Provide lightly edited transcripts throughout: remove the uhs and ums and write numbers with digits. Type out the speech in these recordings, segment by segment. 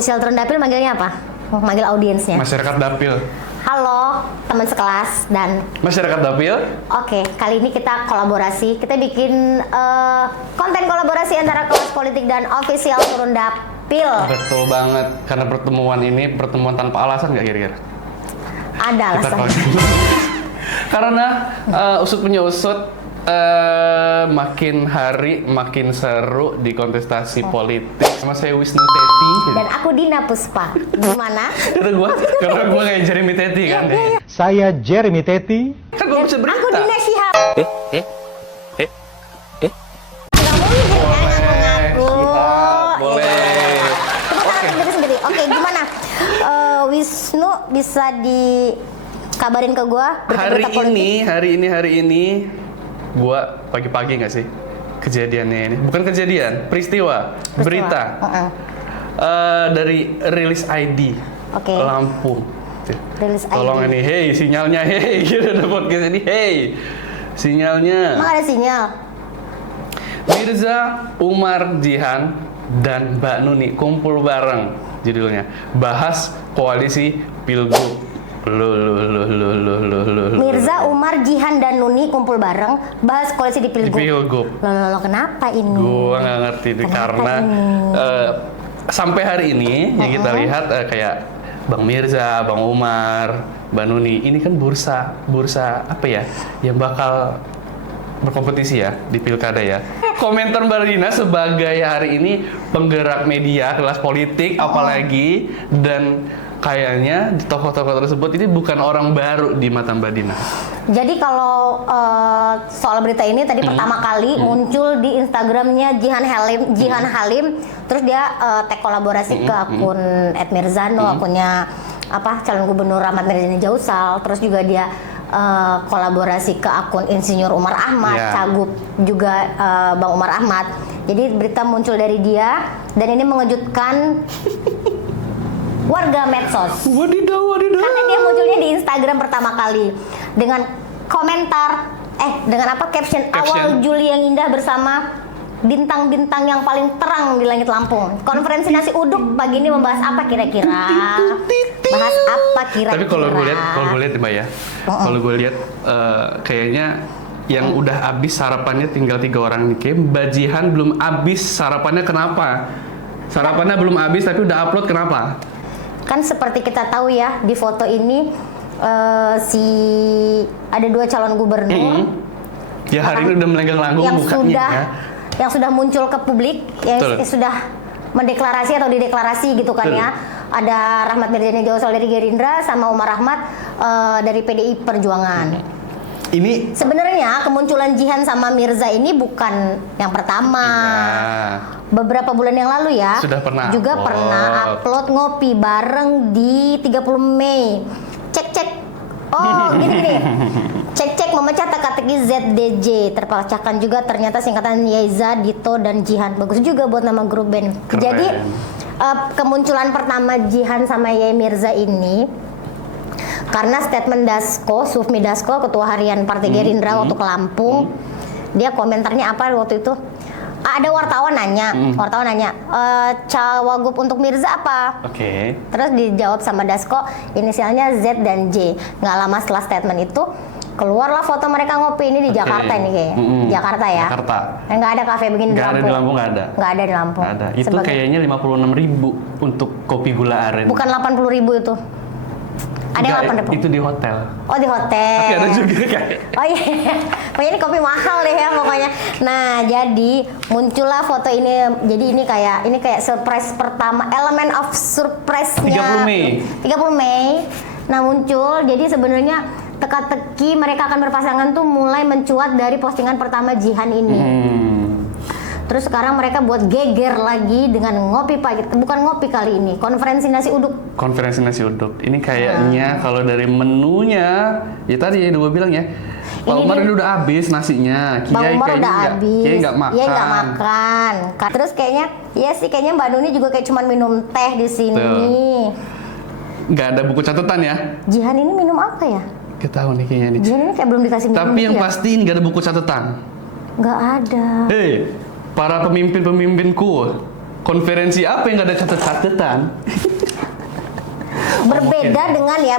official Turun Dapil manggilnya apa? Manggil audiensnya. Masyarakat Dapil. Halo teman sekelas dan Masyarakat Dapil. Oke, kali ini kita kolaborasi. Kita bikin konten kolaborasi antara kelas politik dan official Turun Dapil. Betul banget. Karena pertemuan ini pertemuan tanpa alasan nggak kira-kira? Ada alasan. Karena usut punya usut, makin hari makin seru di kontestasi politik. Sama saya Wisnu Teti Dan aku Dina Puspa. Gimana? karena gue kayak Jeremy Teti kan. Saya Jeremy Teti. Kan gue bisa berita. Aku Dina Syihab. Nggak mungkin kan ngaku-ngaku. Boleh. Oke. Sendiri. Oke, gimana? Wisnu bisa dikabarin ke gua berita-berita politik? Hari ini gua pagi-pagi nggak sih kejadiannya ini? Bukan kejadian, peristiwa. Berita. Dari rilis ID Oke. Lampung. Rilis ID. Tolong ini, hey sinyalnya, hey gitu ada podcast ini, hey sinyalnya. Emang ada sinyal? Mirza, Umar, Jihan, dan Mbak Nuni kumpul bareng, judulnya bahas koalisi Pilgub. Mirza, Umar, Jihan, dan Nuni kumpul bareng bahas koalisi di Pilgub. Loh, kenapa ini? Gua nggak ngerti deh, karena sampai hari ini yang kita lihat kayak Bang Mirza, Bang Umar, Mbak Nuni, ini kan bursa apa ya yang bakal berkompetisi ya di pilkada ya. Komentar Mbak Dina sebagai hari ini penggerak media kelas politik apalagi, dan kayaknya di tokoh-tokoh tersebut ini bukan orang baru di mata Mbak Dina. Jadi kalau soal berita ini tadi pertama kali muncul di Instagramnya Jihan Halim, terus dia tag kolaborasi ke akun @mirzano, akunnya calon gubernur Ahmad Mirzani Jausal, terus juga dia kolaborasi ke akun Insinyur Umar Ahmad, Cagup juga Bang Umar Ahmad. Jadi berita muncul dari dia dan ini mengejutkan warga medsos. Wadidaw. Karena dia munculnya di Instagram pertama kali dengan komentar dengan caption awal Juli yang indah bersama bintang-bintang yang paling terang di langit Lampung. Konferensi nasi uduk pagi ini membahas apa kira-kira? Bahas apa kira-kira? Tapi kalau gue lihat Mbak ya, kalau gue lihat kayaknya yang udah habis sarapannya tinggal 3 orang nih. Kayak Mbak Jihan belum habis sarapannya, kenapa? Sarapannya belum habis tapi udah upload, kenapa? Kan seperti kita tahu ya, di foto ini ada 2 calon gubernur ya hari ini udah melenggang-langgung mukanya yang sudah muncul ke publik, yang sudah mendeklarasi atau dideklarasi gitu kan ya. Ada Rahmat Mirzani Jausal dari Gerindra sama Umar Ahmad dari PDI Perjuangan. Ini sebenarnya kemunculan Jihan sama Mirza ini bukan yang pertama. Beberapa bulan yang lalu ya, pernah upload ngopi bareng di 30 Mei. Cek. Oh, gini. Cek memecah teka-teki ZDJ. Terpecahkan juga ternyata singkatan Yeza, Dito, dan Jihan. Bagus juga buat nama grup band. Keren. Jadi kemunculan pertama Jihan sama Yai Mirza ini karena statement Sufmi Dasko, ketua harian Partai Gerindra waktu ke Lampung, dia komentarnya apa waktu itu? Ada wartawan nanya, cawagup untuk Mirza apa? Oke. Terus dijawab sama Dasko, inisialnya Z dan J. Nggak lama setelah statement itu, keluarlah foto mereka ngopi ini di Jakarta ini kayaknya. Jakarta ya? Jakarta. Nggak ada kafe begini di Lampung. Nggak ada di Lampung, nggak ada. Nggak ada di Lampung. Nggak ada. Itu kayaknya 56.000 untuk kopi gula aren. Bukan 80.000 itu. Ada yang 8.000. Itu di hotel. Oh, di hotel. Tapi ada juga kayak. Oh iya. Pokoknya ini kopi mahal deh ya pokoknya. Nah, jadi muncullah foto ini. Jadi ini kayak surprise pertama, element of surprise-nya 30 Mei. Nah, muncul. Jadi sebenarnya teka-teki mereka akan berpasangan tuh mulai mencuat dari postingan pertama Jihan ini. Terus sekarang mereka buat geger lagi dengan ngopi pagi. Bukan ngopi kali ini, konferensi nasi uduk. Ini kayaknya kalau dari menunya, ya tadi yang gue bilang ya, Pak Umar ini udah habis nasinya. Bang Umar udah habis. Kiai nggak makan. Iya nggak makan. Terus kayaknya Mbak Nuni juga kayak cuman minum teh di sini. Nggak ada buku catatan ya? Jihan ini minum apa ya? Gak tahu nih kayaknya nih. Jihan ini kayak belum dikasih minum. Tapi yang pasti nggak ada buku catatan. Nggak ada. Hei, para pemimpin-pemimpinku, konferensi apa yang nggak ada catet-catetan?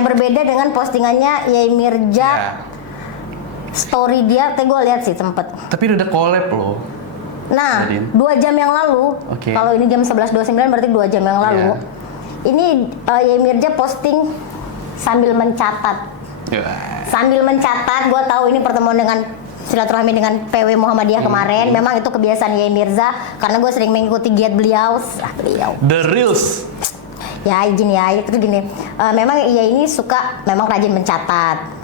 Berbeda dengan postingannya Yai Mirja. Ya. Story dia, gue lihat sih sempet. Tapi udah collab loh. Nah, Nadine. 2 jam yang lalu, Oke. kalau ini jam 11.29 berarti 2 jam yang lalu. Iya. Ini Yai Mirja posting sambil mencatat. Ya. Sambil mencatat, gue tahu ini pertemuan dengan silaturahmi dengan PW Muhammadiyah kemarin. Memang itu kebiasaan Yai Mirza, karena gue sering mengikuti giat beliau. Beliau. The Reels. Ya izin ya, itu gini. Memang Yai ini suka, memang rajin mencatat.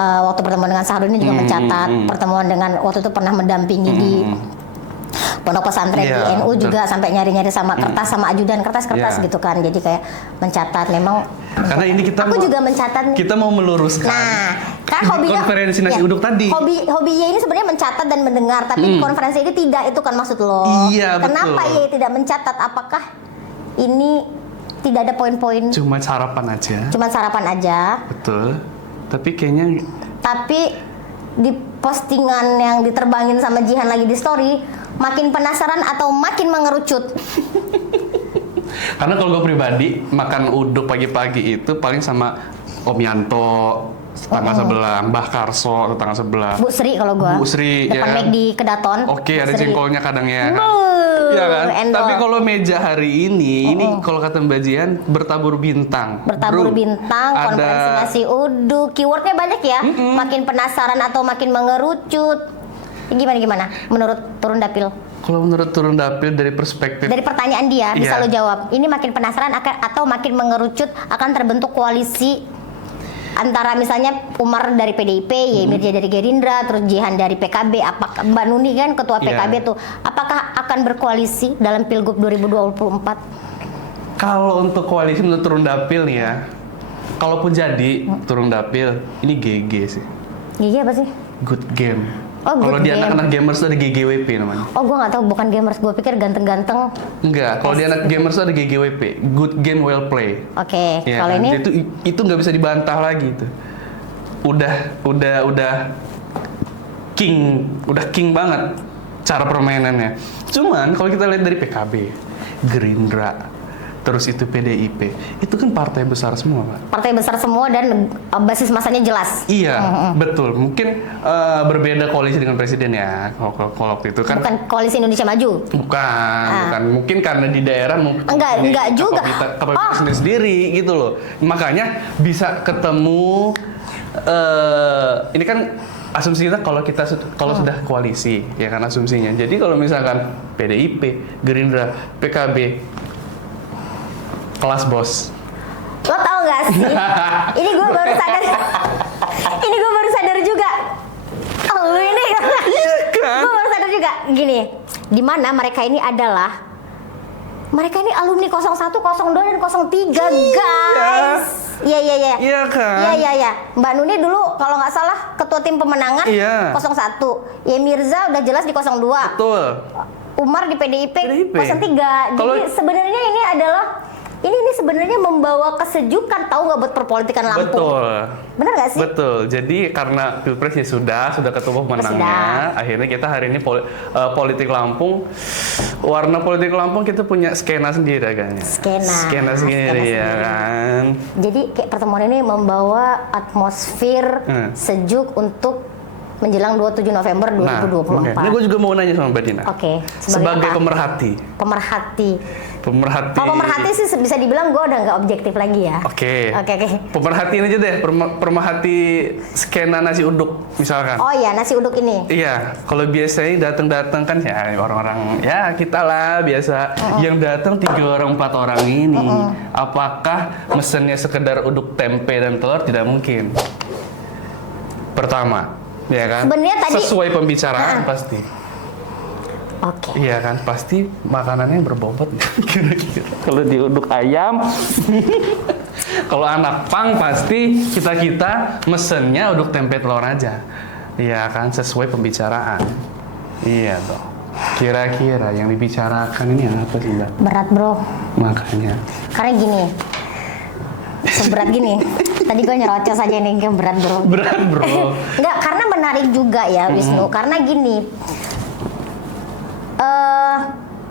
Waktu pertemuan dengan Sahrudin juga mencatat. Pertemuan dengan waktu itu pernah mendampingi di pondok pesantren di Iya, NU betul. juga sampai nyari-nyari sama kertas sama ajudan kertas Iya. gitu kan. Jadi kayak mencatat memang. Karena ini kita Aku mau, juga mencatat nih. kita mau meluruskan. Nah, kan Di hobinya konferensi nasi ya, uduk tadi. Hobi Ye ini sebenarnya mencatat dan mendengar, tapi di konferensi ini tidak, itu kan maksud lo. Iya, Kenapa betul. Ye tidak mencatat? Apakah ini tidak ada poin-poin? Cuma sarapan aja. Cuma sarapan aja. Betul. Tapi kayaknya Tapi di postingan yang diterbangin sama Jihan lagi di story, makin penasaran atau makin mengerucut? karena kalau gue pribadi makan uduk pagi-pagi itu paling sama Om Yanto tetangga sebelah, Mbah Karso tetangga sebelah. Bu Sri kalau gua. Bu Sri, Depan ya. McD Kedaton. Oke, Bu ada Sri. jengkolnya kadang ya. Iya Iya kan? Tapi kalau meja hari ini kalau kata Mbak Jian bertabur bintang. Bertabur Bro, bintang, ada konferensi nasi uduk, keywordnya banyak ya. Makin penasaran atau makin mengerucut. Gimana? Menurut Turun Dapil? kalau menurut Turun Dapil dari perspektif Dari pertanyaan dia, bisa Iya. lo jawab. Ini makin penasaran atau makin mengerucut akan terbentuk koalisi antara misalnya Umar dari PDIP, Yai Mirja dari Gerindra, terus Jihan dari PKB. Apakah Mbak Nuni kan ketua Iya. PKB tuh, apakah akan berkoalisi dalam Pilgub 2024? kalau untuk koalisi menurut Turun Dapil nih ya. Kalaupun jadi Turun Dapil ini GG sih. Gigi apa sih? Good game. Oh, kalau good di game. anak-anak gamers tuh ada GGWP namanya. Oh, gue nggak tahu, bukan gamers. Gue pikir ganteng-ganteng. Enggak, kalau di anak gamers tuh ada GGWP. Good game well play. Oke, Ya kalau kan? ini itu nggak bisa dibantah lagi itu. Udah king banget cara permainannya. Cuman kalau kita lihat dari PKB, Gerindra, terus itu PDIP, itu kan partai besar semua, Pak. partai besar semua dan basis masanya jelas. Iya, betul. Mungkin berbeda koalisi dengan presiden ya. Kalau waktu itu kan Bukan koalisi Indonesia Maju. bukan. Mungkin karena di daerah mungkin Enggak juga. kapabilitasnya sendiri gitu loh. Makanya bisa ketemu ini kan asumsi kita kalau sudah koalisi ya kan asumsinya. Jadi kalau misalkan PDIP, Gerindra, PKB kelas bos. Lo tau gak sih? Ini gue baru sadar. Ini gue baru sadar juga. Oh, lu ini. kan? Gue baru sadar juga. Gini, di mana mereka ini adalah ini alumni 01, 02 dan 03, guys. Iya. Iya kan? Iya. Mbak Nuni dulu kalau nggak salah ketua tim pemenangan Iya. 01. Ya Mirza udah jelas di 02. Betul. Umar di PDIP. 03. Kalau- Jadi sebenarnya ini adalah ini sebenarnya membawa kesejukan, tahu nggak, buat perpolitikan Lampung. Betul. Bener nggak sih? Betul. Jadi karena Pilpres ya sudah ketemu pemenangnya. Akhirnya kita hari ini politik Lampung, warna politik Lampung kita punya skena sendiri agaknya. Skena sendiri ya sendiri. kan. Jadi kayak pertemuan ini membawa atmosfer sejuk untuk menjelang 27 November 2024. Ini gue juga mau nanya sama Mbak Dina. Oke, Sebagai apa? pemerhati. Pemerhati. Kalau pemerhati sih bisa dibilang gue udah nggak objektif lagi ya. Oke. Oke. Pemerhatiin aja deh, pemerhati skena nasi uduk misalkan. Oh iya, nasi uduk ini. Iya, kalau biasanya datang kan ya orang-orang ya kita lah biasa yang datang 3 orang 4 orang ini. Apakah mesennya sekedar uduk tempe dan telur? Tidak mungkin. Pertama, ya kan? Sebenarnya tadi- sesuai pembicaraan pasti. Oke. Iya kan, pasti makanannya berbobot kira-kira. Kalau di uduk ayam, kalau anak pang pasti kita mesennya uduk tempe telur aja. Iya kan, sesuai pembicaraan. Iya toh. Kira-kira yang dibicarakan ini apa sih, Mbak? Berat bro. Makanya. Karena gini. Seberat gini. Tadi gue nyerocos aja nih, kayak berat bro. Berat, bro. Enggak, karena menarik juga ya Wisnu. Karena gini.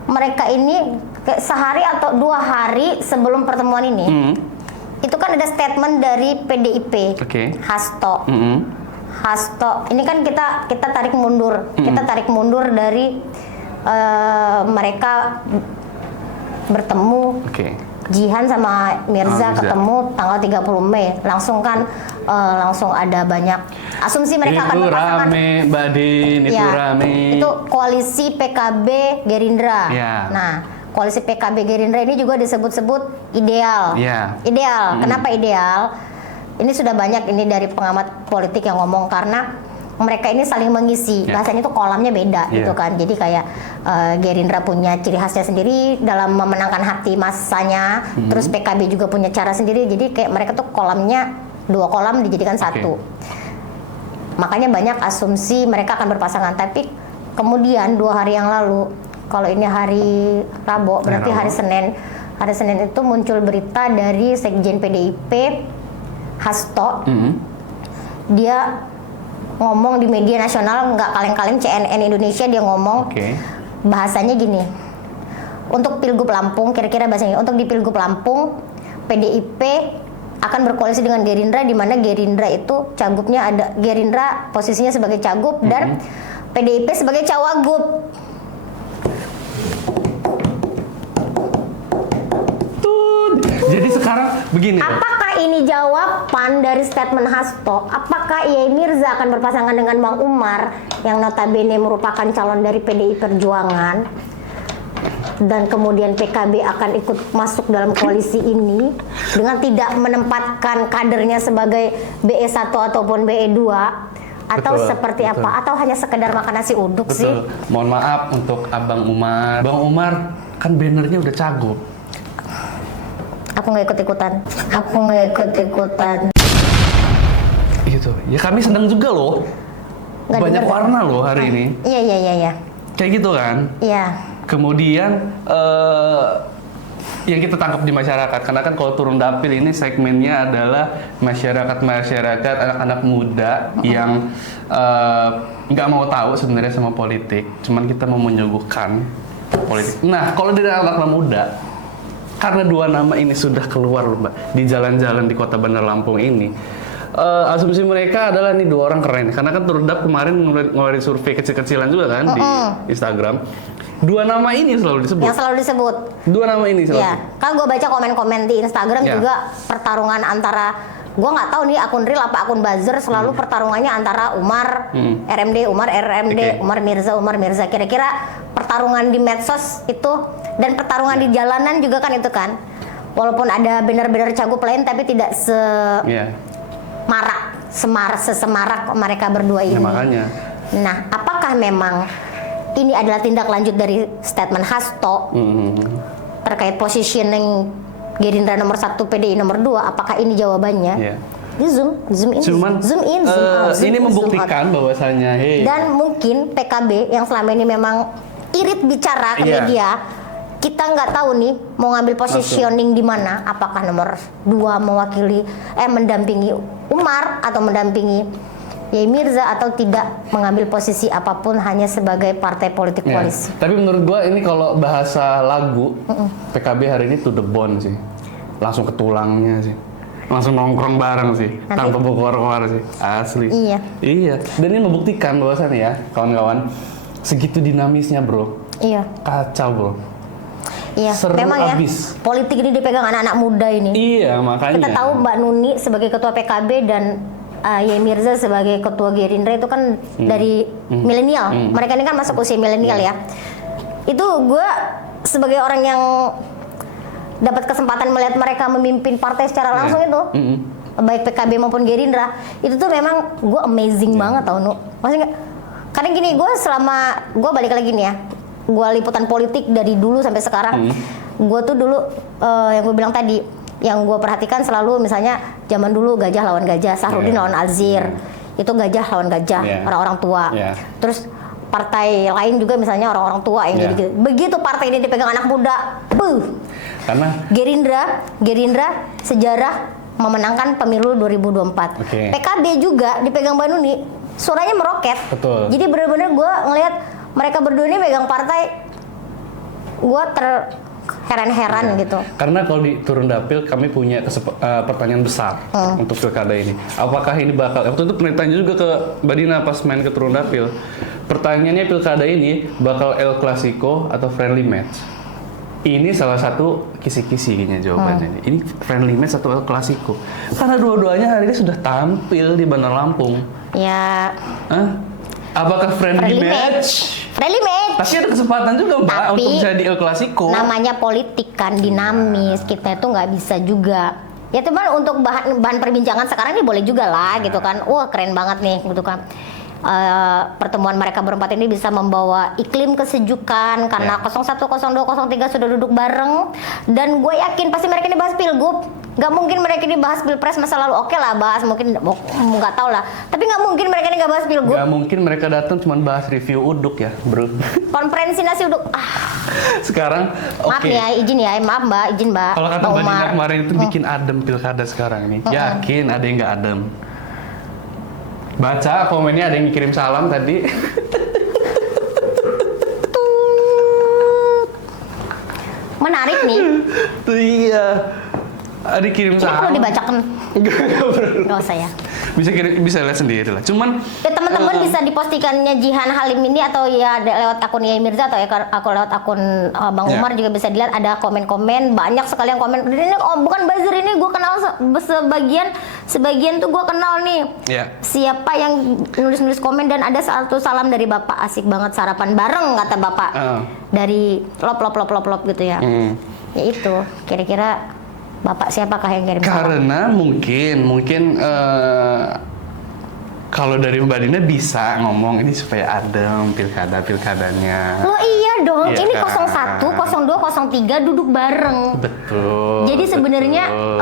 Mereka ini kayak sehari atau 2 hari sebelum pertemuan ini, itu kan ada statement dari PDIP, Hasto. Hasto, ini kan kita tarik mundur, dari mereka bertemu. Jihan sama Mirza ketemu tanggal 30 Mei. Langsung kan langsung ada banyak asumsi mereka akan berpasangan. Itu rame, Mbak Din, itu rame. Itu koalisi PKB Gerindra. Nah, koalisi PKB Gerindra ini juga disebut-sebut ideal. Ideal. Kenapa ideal? Ini sudah banyak ini dari pengamat politik yang ngomong karena mereka ini saling mengisi, bahasanya itu kolamnya beda gitu kan. Jadi kayak Gerindra punya ciri khasnya sendiri dalam memenangkan hati massanya, terus PKB juga punya cara sendiri. Jadi kayak mereka tuh kolamnya 2 kolam dijadikan satu. Makanya banyak asumsi mereka akan berpasangan. Tapi kemudian 2 hari yang lalu, kalau ini hari Rabu, berarti hari Senin. Hari Senin itu muncul berita dari Sekjen PDIP Hasto. Dia ngomong di media nasional, nggak kaleng-kaleng, CNN Indonesia, dia ngomong bahasanya gini, untuk Pilgub Lampung, kira-kira bahasanya, untuk di Pilgub Lampung PDIP akan berkoalisi dengan Gerindra, di mana Gerindra itu cagupnya ada, Gerindra posisinya sebagai cagup dan PDIP sebagai cawagup. Jadi sekarang begini. Apakah ini jawaban dari statement Hasto? Apakah Yai Mirza akan berpasangan dengan Bang Umar yang notabene merupakan calon dari PDI Perjuangan? Dan kemudian PKB akan ikut masuk dalam koalisi ini dengan tidak menempatkan kadernya sebagai BE1 ataupun BE2? Atau seperti apa? Atau hanya sekedar makan nasi uduk sih? Mohon maaf untuk Abang Umar. Bang Umar kan bannernya udah cagup. Aku nggak ikut-ikutan. Gitu. Ya kami senang juga loh. Banyak warna loh hari ini. Iya. Kayak gitu kan? Iya. Kemudian yang kita tangkap di masyarakat, karena kan kalau turun dapil ini segmennya adalah masyarakat anak-anak muda yang nggak mau tahu sebenarnya sama politik, cuman kita mau menyuguhkan politik. Nah, kalau dari anak-anak muda, karena 2 nama ini sudah keluar loh Mbak, di jalan-jalan di Kota Bandar Lampung ini, asumsi mereka adalah nih 2 orang keren. Karena kan Turundap kemarin ngeluarin survei kecil-kecilan juga kan di Instagram. 2 nama ini selalu disebut. Yang selalu disebut. 2 nama ini selalu. Iya. Kan gue baca komen-komen di Instagram juga pertarungan antara, gue nggak tahu nih akun real apa akun buzzer, selalu pertarungannya antara Umar RMD, Umar RMD, Umar Mirza. Kira-kira pertarungan di medsos itu dan pertarungan di jalanan juga kan itu kan. Walaupun ada benar-benar cagup lain tapi tidak sesemarak mereka berdua ini. Makanya. Nah, apakah memang ini adalah tindak lanjut dari statement Hasto terkait positioning Gerindra nomor 1, PDI nomor 2? Apakah ini jawabannya? Zoom in. Ini membuktikan bahwasannya dan mungkin PKB yang selama ini memang irit bicara ke media, kita nggak tahu nih mau ngambil positioning di mana. Apakah nomor 2 mewakili mendampingi Umar atau mendampingi Yai Mirza, atau tidak mengambil posisi apapun, hanya sebagai partai politik koalisi. Tapi menurut gua ini kalau bahasa lagu, PKB hari ini to the bone sih, langsung ke tulangnya sih, langsung nongkrong bareng sih, tanpa keluar sih, asli. Iya. Dan ini membuktikan bahwasannya ya kawan-kawan, segitu dinamisnya bro. Iya. Kacau bro. Iya, seru memang abis. Ya, politik ini dipegang anak-anak muda ini. Iya, makanya. Kita tahu Mbak Nuni sebagai ketua PKB dan Yai Mirza sebagai ketua Gerindra itu kan dari milenial. Mereka ini kan masuk usia milenial ya. Itu gue sebagai orang yang dapat kesempatan melihat mereka memimpin partai secara langsung itu, baik PKB maupun Gerindra, itu tuh memang gue amazing banget tau Nu. Maksudnya karena gini, gue selama gue balik lagi nih ya, gue liputan politik dari dulu sampai sekarang, gue tuh dulu yang gue bilang tadi, yang gue perhatikan selalu misalnya zaman dulu gajah lawan gajah, Sahrudin lawan Azir, itu gajah lawan gajah, orang-orang tua. Terus partai lain juga misalnya orang-orang tua yang jadi gitu. Begitu partai ini dipegang anak muda, karena Gerindra sejarah memenangkan pemilu 2024. PKB juga dipegang Mbak Nuni, suaranya meroket. Betul. Jadi benar-benar gue ngelihat mereka berdua ini megang partai, gue heran-heran gitu. Karena kalau di Turun Dapil kami punya pertanyaan besar untuk pilkada ini. Apakah ini bakal, waktu itu pernah tanya juga ke Mbak Dina pas main ke Turun Dapil. Pertanyaannya pilkada ini bakal El Clasico atau friendly match? Ini salah satu kisi-kisi kayaknya jawabannya. Ini friendly match atau El Clasico? Karena dua-duanya hari ini sudah tampil di Bandar Lampung. Ya. Hah? Apakah friendly match? Friendly match. Tapi ada kesempatan juga Mbak Tapi, untuk jadi El Clasico. Namanya politik kan dinamis, kita itu nggak bisa juga. Ya teman untuk bahan perbincangan sekarang ini boleh juga lah gitu kan. Wah keren banget nih gitu kan. Pertemuan mereka berempat ini bisa membawa iklim kesejukan karena 01, 02, 03 sudah duduk bareng dan gue yakin pasti mereka ini bahas pilgub. Nggak mungkin mereka ini bahas pilpres masa lalu. Oke lah bahas, mungkin nggak tahu lah, tapi nggak mungkin mereka ini nggak bahas pilgub. Nggak mungkin mereka datang cuma bahas review uduk ya bro. Konferensi nasi uduk. Sekarang Maaf nih ya, izin ya, maaf Mbak, izin Mbak. kalau kata Mbak Mbak Dina Umar. kemarin itu bikin adem pilkada sekarang nih. Yakin ada yang nggak adem? Baca komennya, ada yang kirim salam tadi. Menarik nih. Tuh iya. Ada kirim Ini perlu salam. dibacakan. Enggak Nggak usah ya. bisa lihat sendiri lah. Cuman Ya teman-teman bisa dipostingannya Jihan Halim ini atau ya lewat akun Yai Mirza atau ya aku lewat akun Bang Ya. Umar juga bisa dilihat ada komen-komen, banyak sekali yang komen. Ini bukan buzzer, ini gue kenal sebagian tuh gue kenal nih. ya. Siapa yang nulis-nulis komen dan ada satu salam dari Bapak, asik banget sarapan bareng kata Bapak. Dari lop gitu ya. Ya itu kira-kira Bapak siapakah yang kirim salam? Karena mungkin kalau dari Mbak Dina bisa ngomong ini supaya adem pilkadanya. Loh iya dong, Iya ini kan? 01, 02, 03 duduk bareng. Betul. Jadi sebenarnya betul.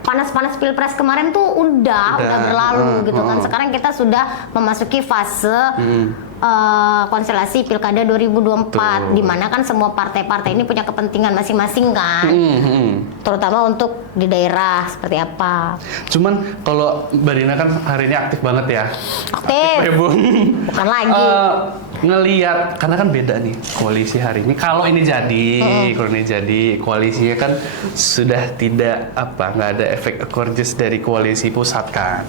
panas-panas pilpres kemarin tuh udah berlalu gitu kan. Sekarang kita sudah memasuki fase konstelasi pilkada 2024, di mana kan semua partai-partai ini punya kepentingan masing-masing kan, terutama untuk di daerah seperti apa. Cuman kalau Mbak Dina kan hari ini aktif banget ya. Aktif, Ya, Bung. bukan lagi. Ngeliat, karena kan beda nih koalisi hari ini. Kalau ini jadi, koalisinya kan sudah tidak nggak ada efek ekorjas dari koalisi pusat kan.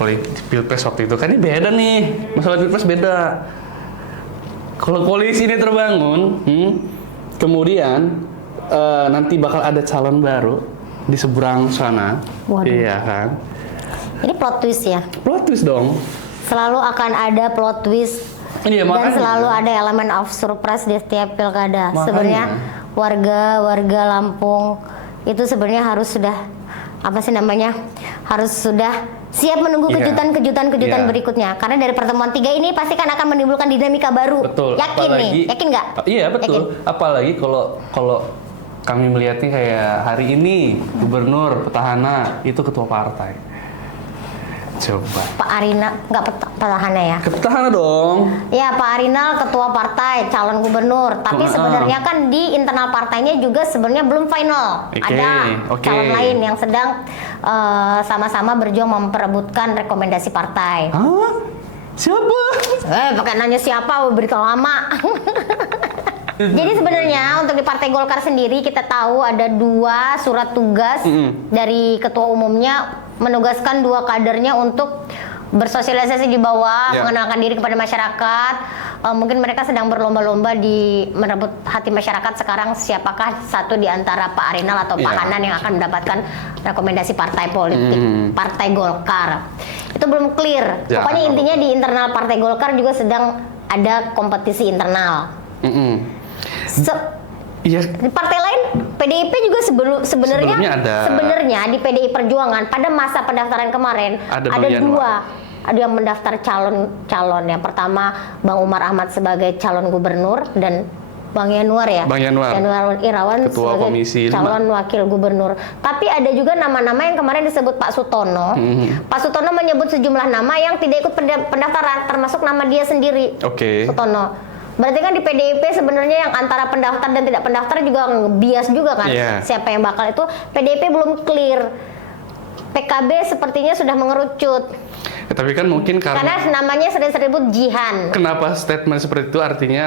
Kalau pilpres waktu itu kan ini beda nih, masalah pilpres beda. Kalau koalisi ini terbangun, kemudian nanti bakal ada calon baru di seberang sana. Waduh. Iya kan? Ini plot twist ya. Plot twist dong. Selalu akan ada plot twist. Iya, Dan makanya. selalu ada elemen of surprise di setiap pilkada. Makanya. Sebenarnya warga Lampung itu sebenarnya harus sudah harus sudah siap menunggu Iya. kejutan Iya. berikutnya. Karena dari pertemuan 3 ini pasti kan akan menimbulkan dinamika baru. Betul. Yakin nih? Yakin nggak? Iya betul. Yakin? Apalagi kalau kami melihatnya kayak hari ini gubernur petahana itu ketua partai. Coba. Pak Arina nggak petahana ya? Ke petahana dong. Ya Pak Arinal ketua partai calon gubernur. Tapi sebenarnya kan di internal partainya juga sebenarnya belum final. Ada calon lain yang sedang sama-sama berjuang memperebutkan rekomendasi partai. Hah? Siapa? Pakai nanya siapa, berita lama. Jadi sebenarnya untuk di Partai Golkar sendiri kita tahu ada 2 surat tugas dari ketua umumnya menugaskan 2 kadernya untuk bersosialisasi di bawah, mengenalkan diri kepada masyarakat. Mungkin mereka sedang berlomba-lomba di merebut hati masyarakat. Sekarang siapakah satu di antara Pak Arinal atau Pak Hanan yang akan mendapatkan rekomendasi partai politik Partai Golkar. Itu belum clear. Pokoknya intinya di internal Partai Golkar juga sedang ada kompetisi internal. Iya. Di partai lain, PDIP juga sebenarnya di PDI Perjuangan pada masa pendaftaran kemarin ada 2. Ada yang mendaftar calon. Yang pertama Bang Umar Ahmad sebagai calon gubernur dan Bang Yanuar ya. Bang Yanuar Irawan Ketua sebagai Komisi 5. calon wakil gubernur. Tapi ada juga nama-nama yang kemarin disebut Pak Sutono. Pak Sutono menyebut sejumlah nama yang tidak ikut pendaftaran, termasuk nama dia sendiri. Sutono. Berarti kan di PDIP sebenarnya yang antara pendaftar dan tidak pendaftar juga bias juga kan. Siapa yang bakal itu PDIP belum clear. PKB sepertinya sudah mengerucut. Tapi kan mungkin Karena namanya sering disebut Jihan. kenapa statement seperti itu artinya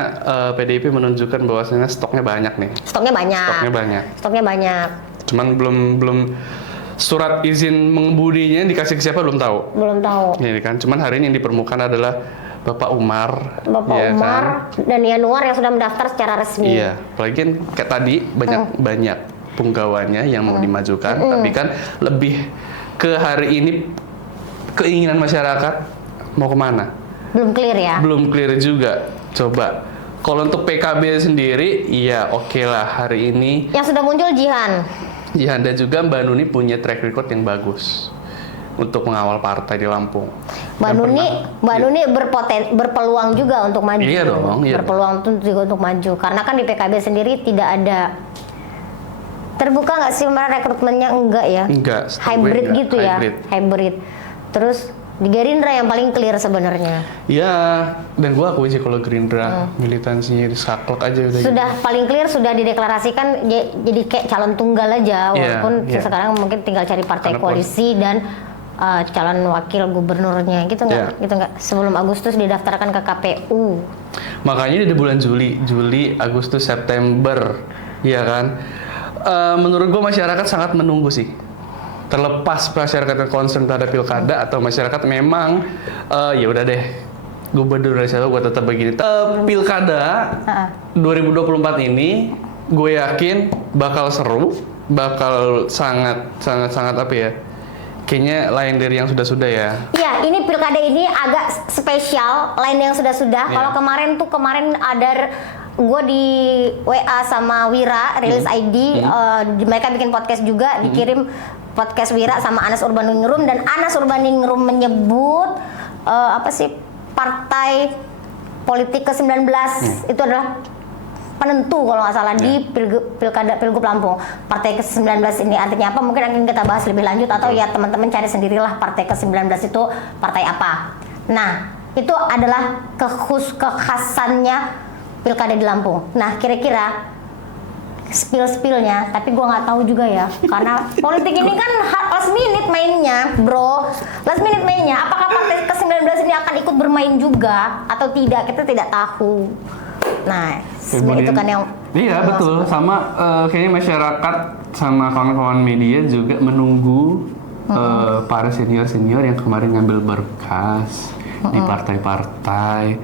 PDIP menunjukkan bahwasanya stoknya banyak nih. Stoknya banyak. Cuman belum surat izin mengemudinya dikasih ke siapa belum tahu. Belum tahu. Ini kan, cuman hari ini yang di permukaan adalah Bapak Umar. Bapak ya Umar kan? dan Yanuar yang sudah mendaftar secara resmi. Iya, apalagi kan kayak tadi banyak punggawanya yang mau dimajukan, tapi kan lebih ke hari ini keinginan masyarakat mau kemana? Belum clear ya? Belum clear juga. Coba. Kalau untuk PKB sendiri, iya oke lah hari ini. Yang sudah muncul Jihan. Jihan dan juga Mbak Nuni punya track record yang bagus untuk mengawal partai di Lampung. Mbak Nuni berpeluang juga untuk maju. Iya dong, iya berpeluang juga untuk maju. Karena kan di PKB sendiri tidak ada terbuka nggak sih rekrutmennya, enggak ya? Enggak. Hybrid enggak. gitu ya. Hybrid. Terus di Gerindra yang paling clear sebenarnya. Iya, dan gua akui sih kalau Gerindra militansinya disaklek aja udah. Sudah paling clear, sudah dideklarasikan jadi kayak calon tunggal aja, walaupun sekarang mungkin tinggal cari partai koalisi dan calon wakil gubernurnya gitu nggak? Gitu nggak? Sebelum Agustus didaftarkan ke KPU. Makanya di bulan Juli, Agustus, September, ya kan? Menurut gua masyarakat sangat menunggu sih. Terlepas masyarakat yang concern terhadap pilkada atau masyarakat memang ya udah deh gubernur dari situ gue tetap begini. Pilkada 2024 ini gue yakin bakal seru, bakal sangat apa ya? Kayaknya lain dari yang sudah-sudah ya. Iya, ini pilkada ini agak spesial, lain yang sudah-sudah. Kalau kemarin ada gue di WA sama Wira, Rilis ID, mereka bikin podcast juga, dikirim podcast Wira sama Anas Urbaningrum, dan Anas Urbaningrum menyebut partai politik ke-19 itu adalah penentu kalau nggak salah di Pilgub Lampung. Partai ke-19 ini artinya apa? Mungkin akan kita bahas lebih lanjut atau ya teman-teman cari sendirilah partai ke-19 itu partai apa. Nah, itu adalah kekhasannya pilkada di Lampung. Nah, kira-kira spill-spillnya, tapi gue nggak tahu juga ya, karena politik ini kan last minute mainnya, bro. Last minute mainnya. Apakah partai ke-19 ini akan ikut bermain juga atau tidak? Kita tidak tahu. Nah, itu kan yang iya betul. Sama kayaknya masyarakat sama kawan-kawan media juga menunggu para senior yang kemarin ngambil berkas di partai-partai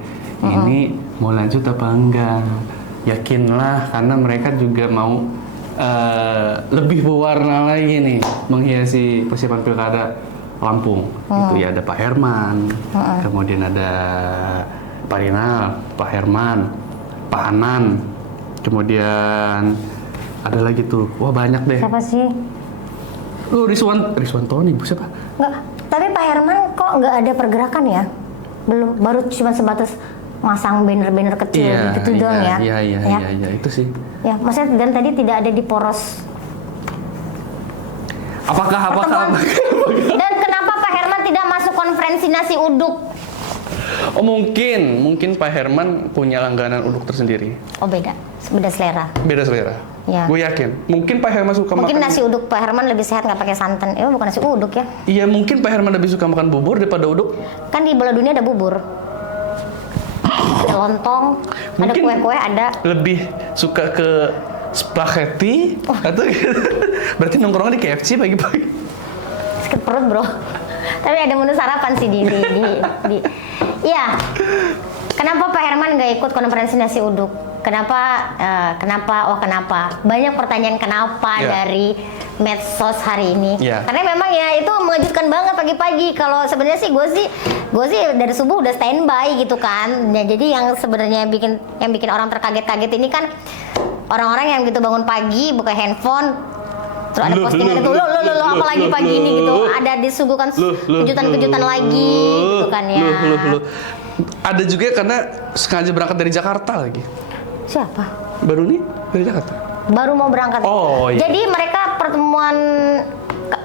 ini mau lanjut apa enggak. Yakinlah, karena mereka juga mau lebih berwarna lagi nih menghiasi persiapan pilkada Lampung. Itu ya ada Pak Herman, kemudian ada Pak Rinal, Pak Herman, Pak Hanan, kemudian ada lagi tuh, wah banyak deh. siapa sih? Riswantoni, siapa? Nggak, tapi Pak Herman kok nggak ada pergerakan ya? Belum, baru cuma sebatas masang banner-banner kecil gitu doang ya. Iya, itu sih. Ya, maksudnya dan tadi tidak ada di poros. Apakah? Dan kenapa Pak Herman tidak masuk konferensi nasi uduk? Oh mungkin Pak Herman punya langganan uduk tersendiri. Oh beda selera. Beda selera. Ya. Gue yakin. Mungkin Pak Herman suka mungkin makan. Nasi uduk Pak Herman lebih sehat nggak pakai santan. Bukan nasi uduk ya? Iya mungkin Pak Herman lebih suka makan bubur daripada uduk. Kan di bola dunia ada bubur. Ada lontong, Mungkin ada kue-kue, ada. Lebih suka ke spaghetti atau gitu. Berarti nongkrongnya di KFC pagi-pagi. Sakit perut bro. Tapi ada menu sarapan sih di. Iya. Kenapa Pak Herman nggak ikut konferensi nasi uduk? Kenapa? Kenapa? Banyak pertanyaan kenapa dari medsos hari ini. Karena memang ya itu mengejutkan banget pagi-pagi. Kalau sebenarnya sih gue sih dari subuh udah standby gitu kan. Nah, jadi yang sebenarnya bikin orang terkaget-kaget ini kan orang-orang yang gitu bangun pagi buka handphone, terus ada postingan itu lo apa lagi pagi ini gitu. Ada disuguhkan kejutan-kejutan lagi gitu kan ya. Ada juga karena sengaja berangkat dari Jakarta lagi. Siapa? Baru nih dari Jakarta. Baru mau berangkat. Oh iya. Jadi mereka pertemuan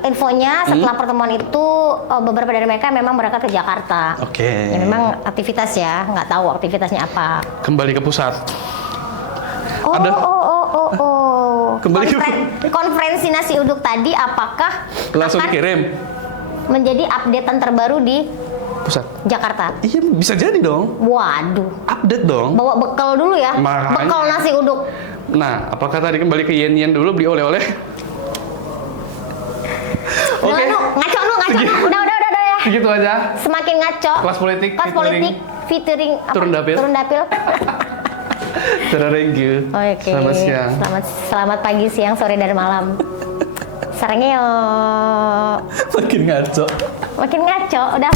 infonya setelah pertemuan itu beberapa dari mereka memang berangkat ke Jakarta. Oke. Ya memang aktivitas ya, nggak tahu aktivitasnya apa. Kembali ke pusat. Kembali Konferensi nasi uduk tadi apakah langsung akan dikirim menjadi updatean terbaru di Pusat. Jakarta. Iya, bisa jadi dong. Waduh. Update dong. Bawa bekal dulu ya. Makanya. Bekal nasi uduk. Nah, apakah tadi kembali ke yen-yen dulu beli oleh-oleh? Oke. Udah, ngaco nu. Udah ya. Segitu aja. Semakin ngaco. Kelas politik Kelas featuring politik featuring apa? Turun Dapil. Turun Dapil. Thank you. Oke. Selamat siang. Selamat pagi, siang, sore, dan malam. Sarangnya Makin ngaco. makin ngaco. Udah.